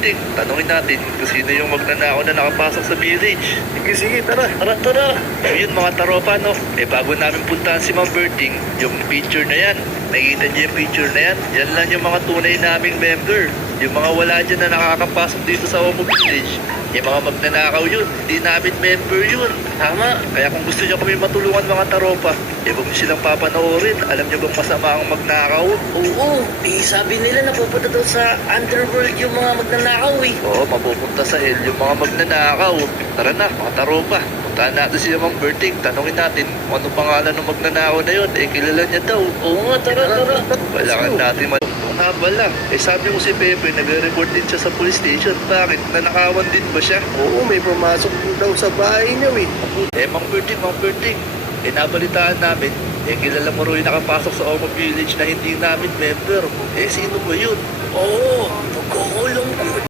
Ting, tanungin natin kung sino yung magnanakaw na nakapasok sa village. Sige, tara. Tara. Yun mga taropa, no? Bago namin puntahan si Ma'am Berting, yung picture na yan. Nakikita niyo yung picture na yan? Yan lang yung mga tunay naming member. Yung mga wala dyan na nakakapasok dito sa Omo Village. Yung mga magnanakaw yun. Hindi namin member yun. Tama. Kaya kung gusto niyo kami matulungan mga taropa, huwag niyo silang papanoorin. Alam niyo bang masama ang magnakaw? Oo, sabi nila napupunta daw sa underworld yung mga magnanakaw eh. Oo, mapupunta sa hell yung mga magnanakaw. Tara na, mga taropa. Puntahan natin si Ma'am Berting. Tanungin natin kung ano pangalan ng magnanakaw na yun. Kilala niya daw. Oo nga, tara. Kailangan natin Bala. Sabi mo si Pepe, nagre-report din siya sa police station. Bakit? Nanakawan din ba siya? Oo, may pumasok daw sa bahay niya eh. Ma'am Berting. Nabalitaan namin, kilala mo rin nakapasok sa Omo Village na hindi namin member. Sino ba yun? Oo,